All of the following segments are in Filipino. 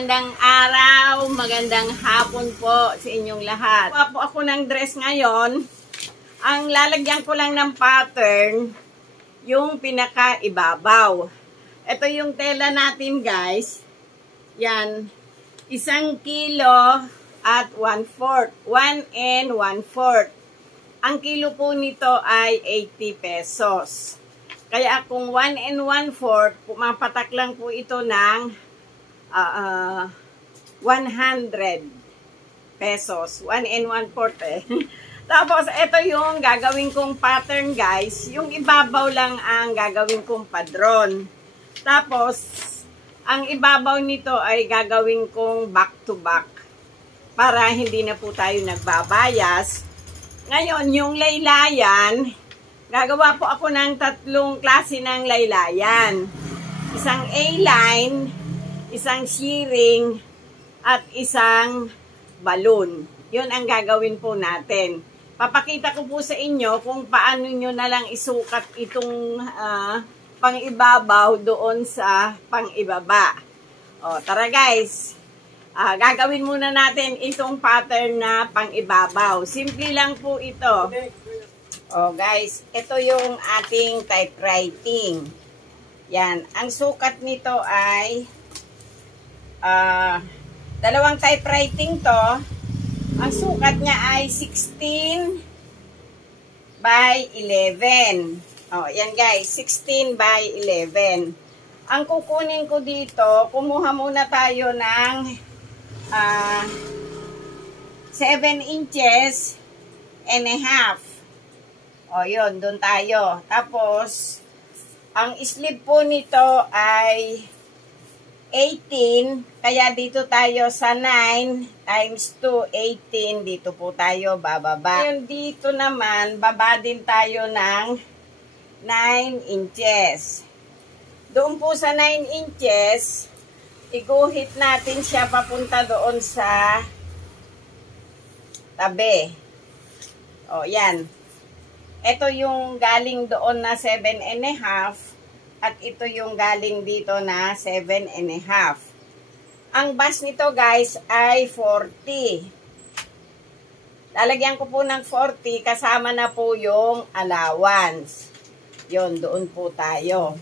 magandang araw, magandang hapon po sa inyong lahat. Kuha po ako ng dress ngayon. Ang lalagyan ko lang ng pattern, yung pinaka-ibabaw. Ito yung tela natin guys. Yan, 1 kilo at 1/4. 1 and 1/4. Ang kilo po nito ay 80 pesos. Kaya kung 1 and 1/4, pumapatak lang po ito ng 100 pesos. 1 and 1/4 eh. Tapos, ito yung gagawin kong pattern guys. Yung ibabaw lang ang gagawin kong padron. Tapos, ang ibabaw nito ay gagawin kong back to back. Para hindi na po tayo nagbabayas. Ngayon, yung laylayan, gagawa po ako ng 3 klase ng laylayan. Isang A-line, isang shearing, at isang balloon. Yun ang gagawin po natin. Papakita ko po sa inyo kung paano nyo na lang isukat itong pang-ibabaw doon sa pang-ibaba. O, tara guys. Gagawin muna natin itong pattern na pang-ibabaw. Simple lang po ito. O guys, ito yung ating typewriting. Yan. Ang sukat nito ay 2 typewriting to. Ang sukat niya ay 16 by 11. Oh, yan guys, 16 by 11. Ang kukunin ko dito, kumuha muna tayo ng 7 inches and a half. Oh, yun, doon tayo. Tapos, ang sleeve po nito ay 18, kaya dito tayo sa 9 times 2, 18, dito po tayo bababa. Ngayon dito naman, baba din tayo ng 9 inches. Doon po sa 9 inches, iguhit natin siya papunta doon sa tabi. O, yan. Ito yung galing doon na 7 and a half. At ito yung galing dito na 7 and a half. Ang base nito guys ay 40. Lalagyan ko po ng 40 kasama na po yung allowance. Yun, doon po tayo.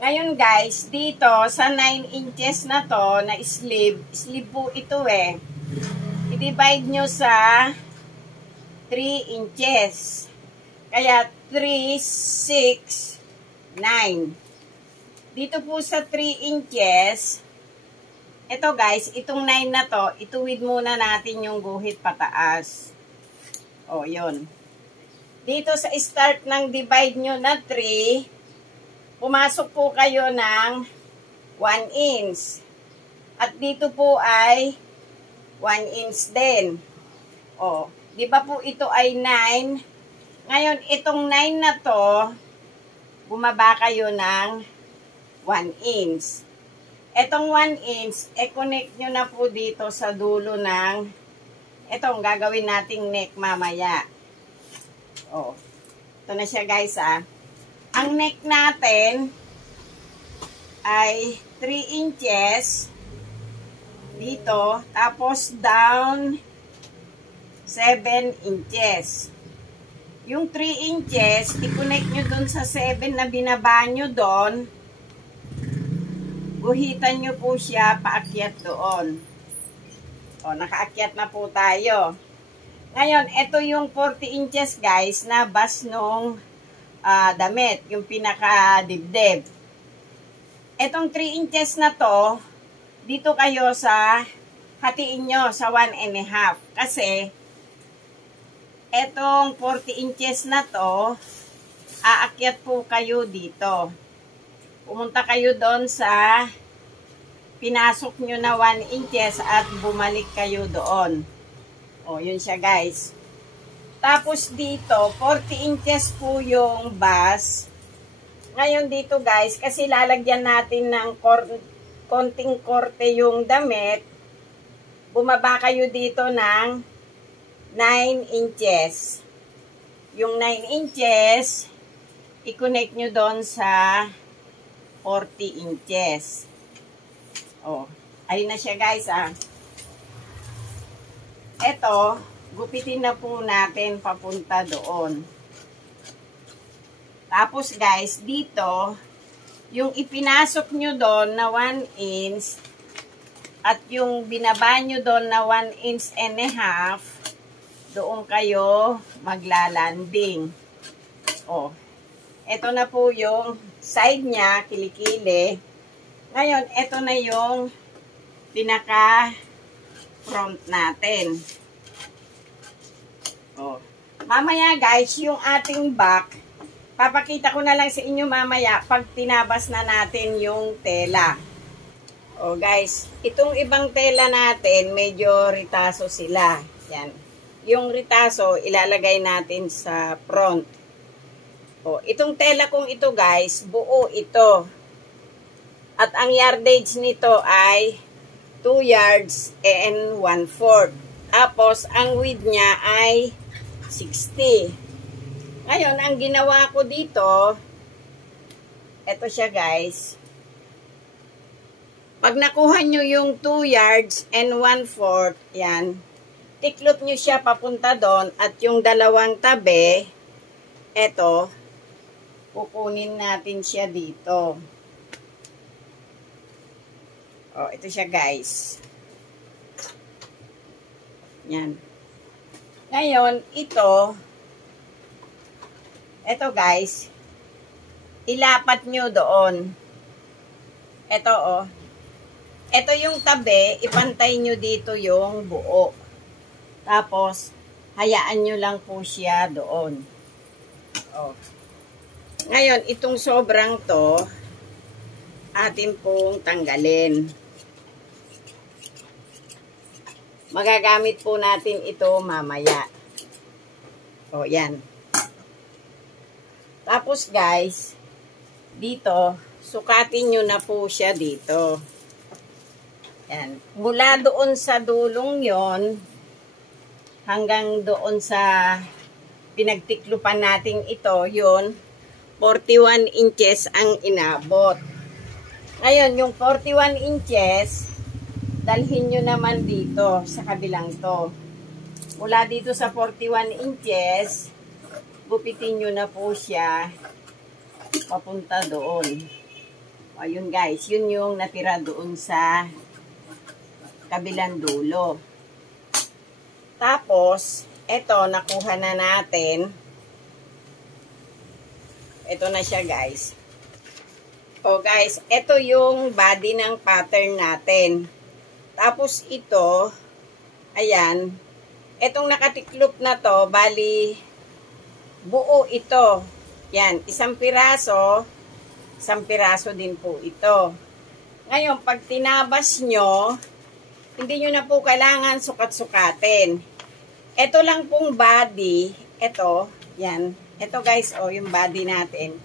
Ngayon guys, dito sa 9 inches na to na sleeve po ito eh. I-divide nyo sa 3 inches. Kaya 3, 6, 9. Dito po sa 3 inches, ito guys, itong 9 na to, ituwid muna natin yung guhit pataas. O, yun. Dito sa start ng divide nyo na 3, pumasok po kayo ng 1 inch. At dito po ay 1 inch din. O, di ba po ito ay 9? Ngayon, itong 9 na to, bumaba kayo ng 1 inch. Etong 1 inch, connect nyo na po dito sa dulo ng etong gagawin nating neck mamaya. Oh, ito na siya guys Ang neck natin ay 3 inches dito, tapos down 7 inches. Yung 3 inches, i-connect nyo dun sa 7 na binaba nyo doon. Guhitan nyo po siya paakyat doon. O, nakaakyat na po tayo. Ngayon, ito yung 40 inches guys na bas nung damit. Yung pinaka-dibdib. Etong 3 inches na to, dito kayo sa hatiin nyo sa 1 and a half. Kasi, etong 40 inches na to, aakyat po kayo dito. Pumunta kayo doon sa pinasok nyo na 1 inches at bumalik kayo doon. O, yun siya guys. Tapos dito, 40 inches po yung base. Ngayon dito guys, kasi lalagyan natin ng konting korte yung damit, bumaba kayo dito ng 9 inches. Yung 9 inches, i-connect nyo doon sa 40 inches. Oh, Ayun na siya guys Eto, gupitin na po natin papunta doon. Tapos guys, dito, yung ipinasok nyo doon na 1 inch at yung binaba nyo doon na 1 inch and a half, doon kayo maglalanding. Oh, eto na po yung side niya, kilikili. Ngayon, eto na yung pinaka front natin. Oh. Mamaya guys, yung ating back, papakita ko na lang sa inyo mamaya pag tinabas na natin yung tela. Oh guys, itong ibang tela natin, medyo ritaso sila. Yan. Yung ritaso, ilalagay natin sa front. Oh, itong tela kong ito guys, buo ito. At ang yardage nito ay 2 yards and 1/4. Tapos, ang width niya ay 60. Ngayon, ang ginawa ko dito, eto siya guys. Pag nakuha nyo yung 2 yards and 1/4, yan, tiklop nyo siya papunta doon at yung dalawang tabi, eto, kukunin natin siya dito. Oh, ito siya guys. Yan. Ngayon, ito guys, ilapat nyo doon. Ito oh. Ito yung tabi, ipantay nyo dito yung buo. Tapos, hayaan nyo lang po siya doon. Oh. Ngayon, itong sobrang to, atin pong tanggalin. Magagamit po natin ito mamaya. O, yan. Tapos, guys, dito, sukatin nyo na po siya dito. Yan. Mula doon sa dulong yon hanggang doon sa pinagtiklupan natin ito, yon 41 inches ang inabot. Ngayon, yung 41 inches, dalhin nyo naman dito sa kabilang to. Mula dito sa 41 inches, gupitin nyo na po siya papunta doon. O, yun guys, yun yung natira doon sa kabilang dulo. Tapos, eto, nakuha na natin. Ito na siya guys. O guys, ito yung body ng pattern natin. Tapos ito, ayan, itong nakatiklop na to, bali, buo ito. Yan, isang piraso din po ito. Ngayon, pag tinabas nyo, hindi nyo na po kailangan sukat-sukatin. Ito lang pong body, ito, yan, ito guys, oh, yung body natin.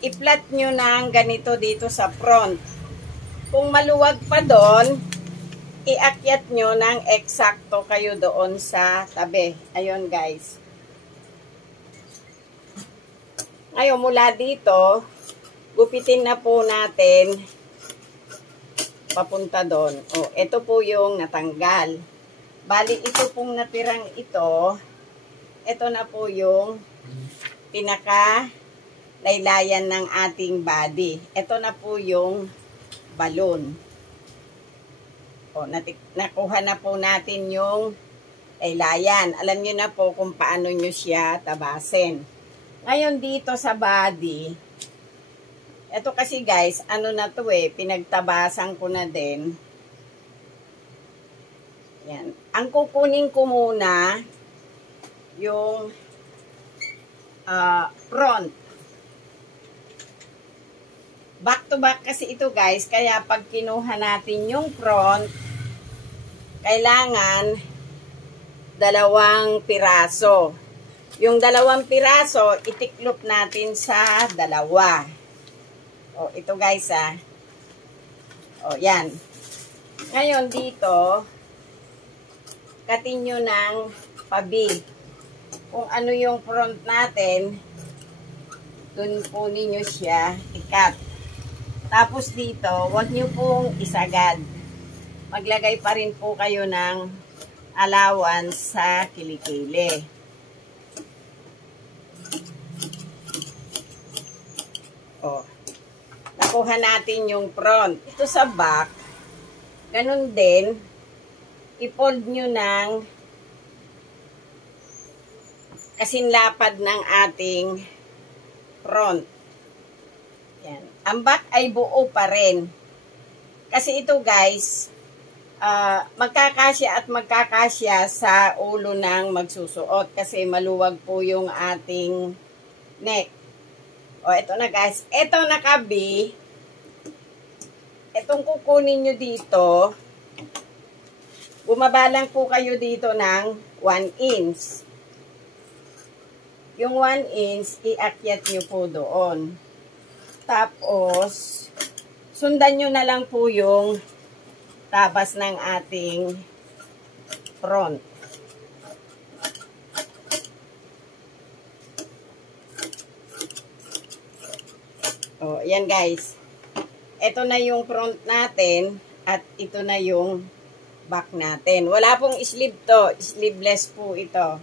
I-flat nyo ng ganito dito sa front. Kung maluwag pa doon, iakyat nyo ng eksakto kayo doon sa tabi. Ayun guys. Ngayon mula dito, gupitin na po natin papunta doon. O, ito po yung natanggal. Bali, ito pong natirang ito na po yung pinaka laylayan ng ating body. Ito na po yung balon. O, nakuha na po natin yung laylayan. Alam nyo na po kung paano nyo siya tabasin. Ngayon dito sa body, ito kasi guys, ano na to pinagtabasan ko na din. Yan. Ang kukunin ko muna, yung front. Back to back kasi ito guys, kaya pag kinuha natin yung front, kailangan 2 piraso. Yung 2 piraso, itiklop natin sa 2. O, ito guys O, yan. Ngayon dito, katin nyo ng pabi. Kung ano yung front natin, dun po ninyo siya ikat. Tapos dito, huwag nyo pong isagad. maglagay pa rin po kayo ng allowance sa kilikili. O, nakuha natin yung front. Ito sa back, ganun din, i-fold nyo ng kasinlapad ng ating front. Yan. Ang back ay buo pa rin. Kasi ito guys, magkakasya at magkakasya sa ulo ng magsusuot kasi maluwag po yung ating neck. O, ito na guys. Ito naka-B. Itong kukunin nyo dito, bumaba lang po kayo dito ng 1 inch. Yung 1 inch, iakyat nyo po doon. Tapos, sundan nyo na lang po yung tabas ng ating front. O, yan guys. Ito na yung front natin at ito na yung back natin. Wala pong sleeve to. Sleeveless po ito.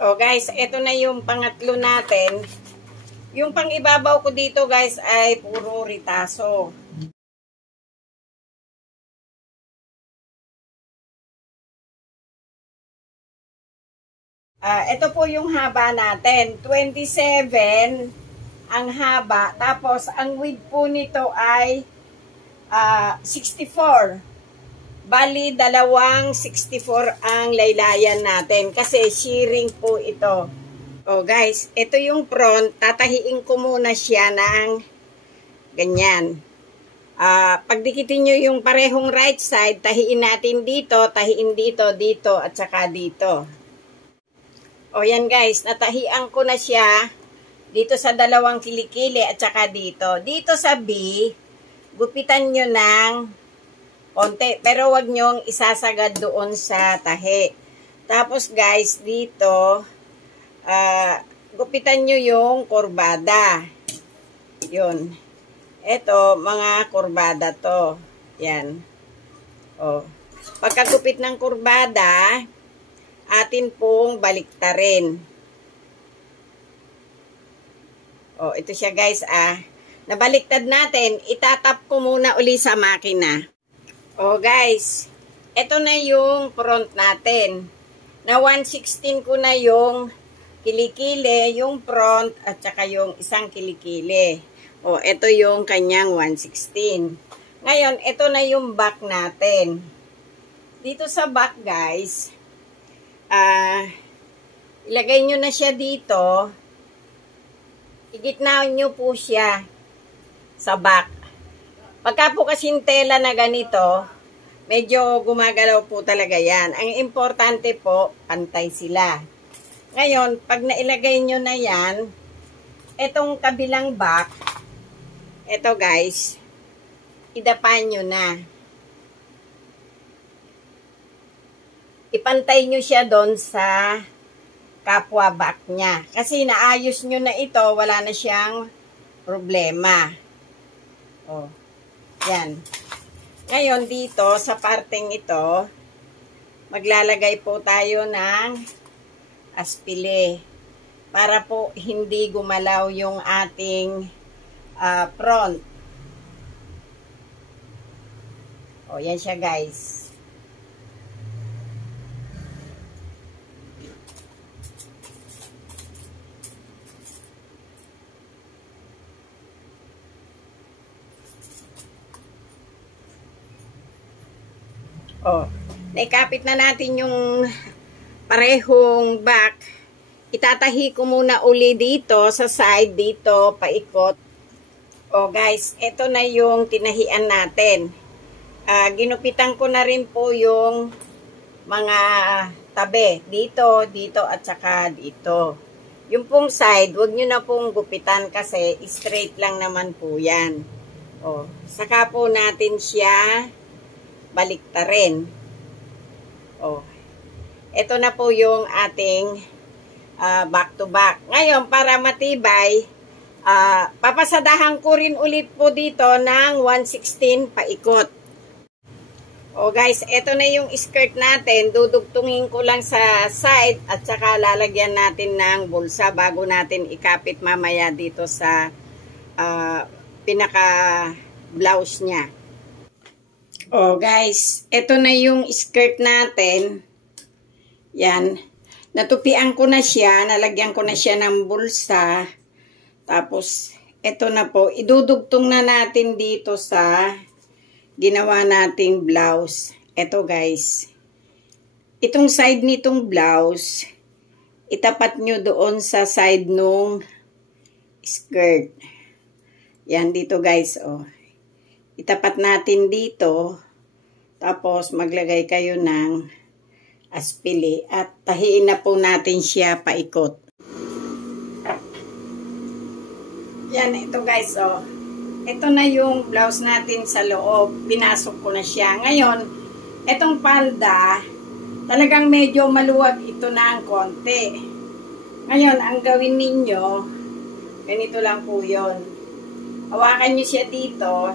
Oh guys, ito na yung pangatlo natin. Yung pang-ibabaw ko dito guys ay puro ritaso. Ito po yung haba natin. 27 ang haba. Tapos ang width po nito ay 64. Bali, 264 ang laylayan natin kasi shearing po ito. O guys, ito yung front. Tatahiin ko muna siya ng ganyan. Pagdikitin nyo yung parehong right side, tahiin natin dito, tahiin dito, dito, at saka dito. O yan guys, natahian ko na siya dito sa dalawang kilikili at saka dito. Dito sa B, gupitan nyo ng konti, pero wag nyong isasagad doon sa tahi. Tapos guys, dito, gupitan nyo yung kurbada. Yun. Ito, mga kurbada to. Yan. O. Pagkagupit ng kurbada, atin pong baliktarin. O, ito siya guys, nabaliktad natin, itatap ko muna uli sa makina. Oh guys, ito na yung front natin. Na 1/16 ko na yung kilikili, yung front, at saka yung isang kilikili. Oh, ito yung kanyang 1/16. Ngayon, ito na yung back natin. Dito sa back guys, ilagay nyo na siya dito. Igitnaan nyo po siya sa back. Pagka po kasing tela na ganito, medyo gumagalaw po talaga yan. Ang importante po, pantay sila. Ngayon, pag nailagay nyo na yan, etong kabilang back, eto guys, idapan nyo na. Ipantay nyo siya doon sa kapwa back niya. Kasi naayos nyo na ito, wala na siyang problema. O. Yan. Ngayon dito sa parteng ito, maglalagay po tayo ng aspile para po hindi gumalaw yung ating front. O, yan siya guys. Oh, naikapit na natin yung parehong back. Itatahi ko muna uli dito sa side, dito, paikot. Oh guys, ito na yung tinahian natin. ginupitan ko na rin po yung mga tabi. Dito, dito, at saka dito. Yung pong side, huwag nyo na pong gupitan kasi straight lang naman po yan. O, saka po natin siya baliktarin. O, ito na po yung ating back to back. Ngayon, para matibay, papasadahan ko rin ulit po dito ng 1/16 paikot. O guys, ito na yung skirt natin. Dudugtungin ko lang sa side at saka lalagyan natin ng bulsa bago natin ikapit mamaya dito sa pinaka blouse niya. O guys, ito na yung skirt natin. Yan. Natupian ko na siya, nalagyan ko na siya ng bulsa. Tapos, ito na po, idudugtong na natin dito sa ginawa nating blouse. Ito guys, itong side nitong blouse, itapat nyo doon sa side nung skirt. Yan, dito guys, oh. Itapat natin dito, tapos maglagay kayo ng aspili at tahiin na po natin siya paikot. Yan, ito guys, oh. Ito na yung blouse natin sa loob. Pinasok ko na siya. Ngayon, itong palda, talagang medyo maluwag ito na ang konti. Ngayon, ang gawin ninyo, ganito lang po yun. Hawakan nyo siya dito.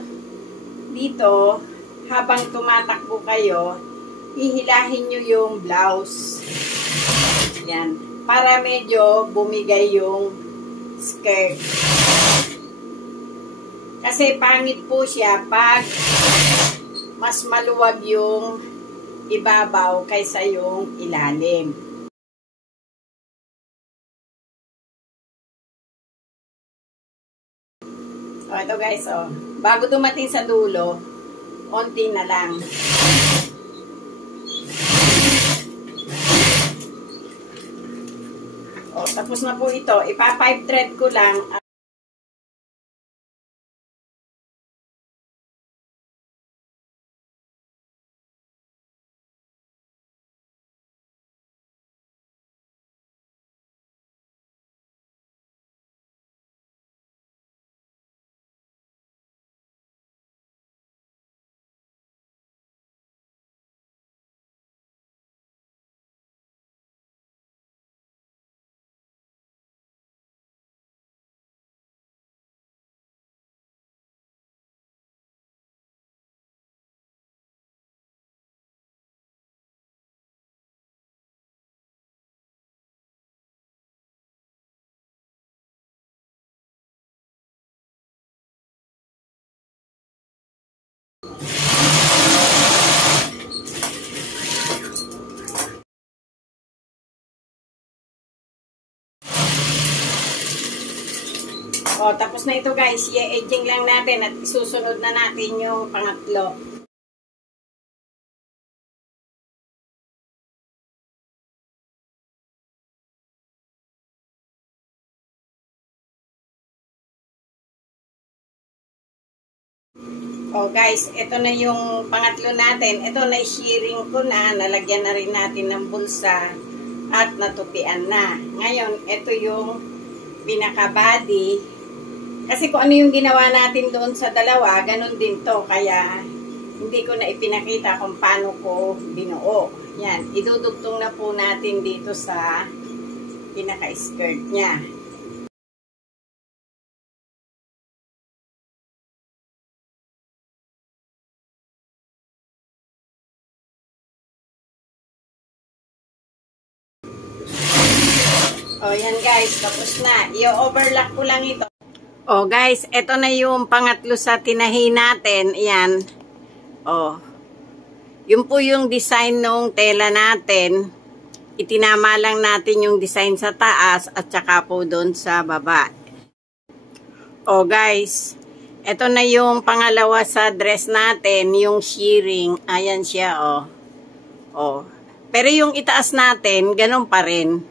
Dito, habang tumatakbo kayo, ihilahin nyo yung blouse. Yan. Para medyo bumigay yung skirt. Kasi pangit po siya pag mas maluwag yung ibabaw kaysa yung ilalim. O, ito guys, o. Bago dumating sa dulo, onti na lang. O, tapos na po ito. Ipa-5 thread ko lang. O, tapos na ito guys. I-edging lang natin at isusunod na natin yung pangatlo. O guys, ito na yung pangatlo natin. Ito na shearing ko na. Nalagyan na rin natin ng bulsa at natupian na. Ngayon, ito yung pinaka-body. Kasi kung ano yung ginawa natin doon sa dalawa, ganun din to. Kaya, hindi ko na ipinakita kung paano ko binuo. Yan, idudugtong na po natin dito sa pinaka-skirt niya. O, yan guys, tapos na. I-overlock ko lang ito. O guys, ito na yung pangatlo sa tinahi natin. Yan. O. Yun po yung design ng tela natin. Itinama lang natin yung design sa taas at saka po doon sa baba. O guys, ito na yung pangalawa sa dress natin, yung shearing. Ayan siya, o. O. Pero yung itaas natin, ganun pa rin.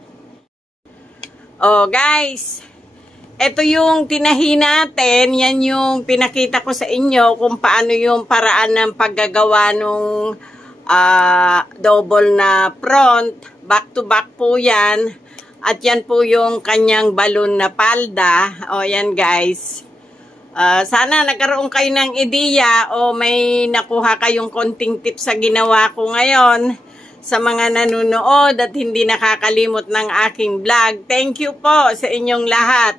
O guys, ito yung tinahi natin. Yan yung pinakita ko sa inyo kung paano yung paraan ng paggagawa nung double na front. Back to back po yan. At yan po yung kanyang balloon na palda. O yan guys. Sana nagkaroon kayo ng ideya o may nakuha kayong konting tips sa ginawa ko ngayon. Sa mga nanonood at hindi nakakalimot ng aking vlog. Thank you po sa inyong lahat.